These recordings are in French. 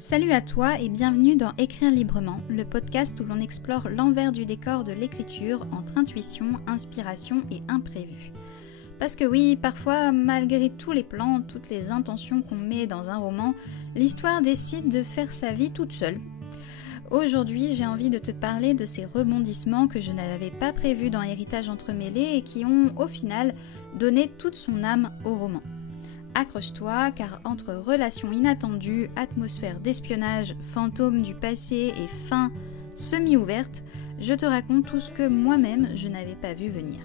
Salut à toi et bienvenue dans Écrire librement, le podcast où l'on explore l'envers du décor de l'écriture entre intuition, inspiration et imprévu. Parce que oui, parfois, malgré tous les plans, toutes les intentions qu'on met dans un roman, l'histoire décide de faire sa vie toute seule. Aujourd'hui, j'ai envie de te parler de ces rebondissements que je n'avais pas prévus dans Héritage entremêlé et qui ont, au final, donné toute son âme au roman. Accroche-toi, car entre relations inattendues, atmosphère d'espionnage, fantômes du passé et fin semi-ouverte, je te raconte tout ce que moi-même je n'avais pas vu venir.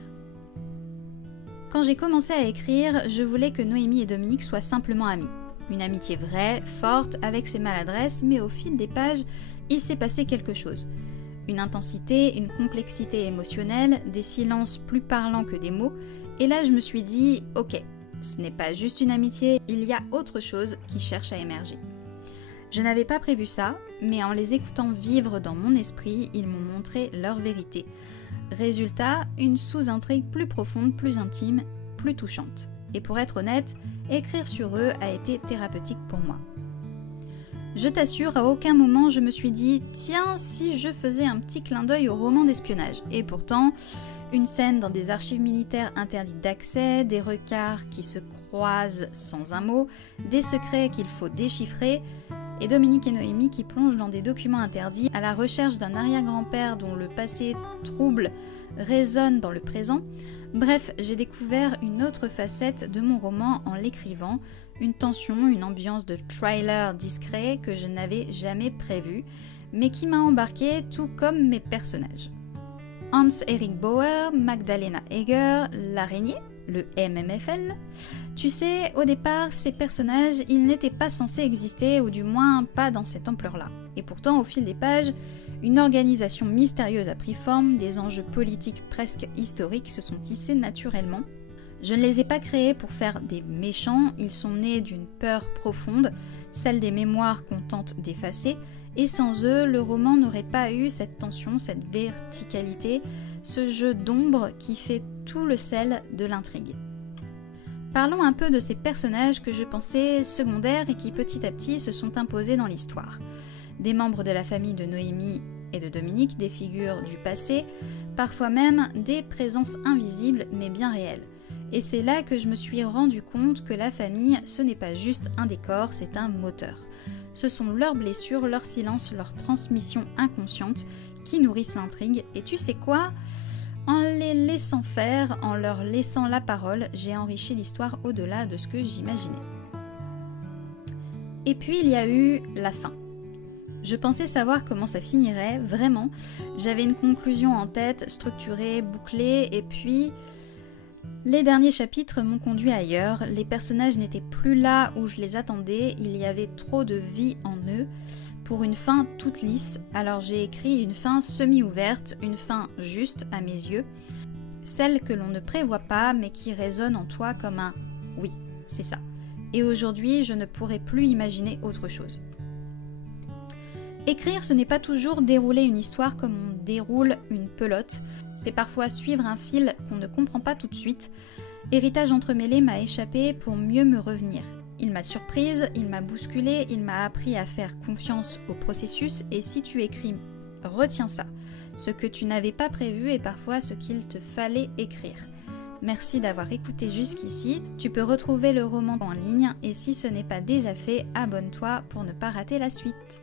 Quand j'ai commencé à écrire, je voulais que Noémie et Dominique soient simplement amis. Une amitié vraie, forte, avec ses maladresses, mais au fil des pages, il s'est passé quelque chose. Une intensité, une complexité émotionnelle, des silences plus parlants que des mots, et là je me suis dit, ok, ce n'est pas juste une amitié, il y a autre chose qui cherche à émerger. Je n'avais pas prévu ça, mais en les écoutant vivre dans mon esprit, ils m'ont montré leur vérité. Résultat, une sous-intrigue plus profonde, plus intime, plus touchante. Et pour être honnête, écrire sur eux a été thérapeutique pour moi. Je t'assure, à aucun moment je me suis dit « Tiens, si je faisais un petit clin d'œil au roman d'espionnage ». Et pourtant, une scène dans des archives militaires interdites d'accès, des regards qui se croisent sans un mot, des secrets qu'il faut déchiffrer, et Dominique et Noémie qui plongent dans des documents interdits à la recherche d'un arrière-grand-père dont le passé trouble résonne dans le présent. Bref, j'ai découvert une autre facette de mon roman en l'écrivant, une tension, une ambiance de thriller discret que je n'avais jamais prévue, mais qui m'a embarquée tout comme mes personnages. Hans-Erik Bauer, Magdalena Eger, l'araignée, le MMFL. Tu sais, au départ, ces personnages, ils n'étaient pas censés exister, ou du moins pas dans cette ampleur-là. Et pourtant, au fil des pages, une organisation mystérieuse a pris forme, des enjeux politiques presque historiques se sont tissés naturellement. Je ne les ai pas créés pour faire des méchants, ils sont nés d'une peur profonde, celle des mémoires qu'on tente d'effacer, et sans eux, le roman n'aurait pas eu cette tension, cette verticalité, ce jeu d'ombre qui fait tout le sel de l'intrigue. Parlons un peu de ces personnages que je pensais secondaires et qui petit à petit se sont imposés dans l'histoire. Des membres de la famille de Noémie et de Dominique, des figures du passé, parfois même des présences invisibles mais bien réelles. Et c'est là que je me suis rendu compte que la famille, ce n'est pas juste un décor, c'est un moteur. Ce sont leurs blessures, leur silence, leur transmission inconsciente qui nourrissent l'intrigue. Et tu sais quoi ? En les laissant faire, en leur laissant la parole, j'ai enrichi l'histoire au-delà de ce que j'imaginais. Et puis il y a eu la fin. Je pensais savoir comment ça finirait, vraiment. J'avais une conclusion en tête, structurée, bouclée, et puis les derniers chapitres m'ont conduit ailleurs. Les personnages n'étaient plus là où je les attendais, il y avait trop de vie en eux pour une fin toute lisse, alors j'ai écrit une fin semi-ouverte, une fin juste à mes yeux, celle que l'on ne prévoit pas mais qui résonne en toi comme un « oui, c'est ça ». Et aujourd'hui, je ne pourrais plus imaginer autre chose. Écrire, ce n'est pas toujours dérouler une histoire comme on déroule une pelote, c'est parfois suivre un fil qu'on ne comprend pas tout de suite. Héritage entremêlé m'a échappé pour mieux me revenir. Il m'a surprise, il m'a bousculée, il m'a appris à faire confiance au processus et si tu écris, retiens ça. Ce que tu n'avais pas prévu est parfois ce qu'il te fallait écrire. Merci d'avoir écouté jusqu'ici, tu peux retrouver le roman en ligne et si ce n'est pas déjà fait, abonne-toi pour ne pas rater la suite.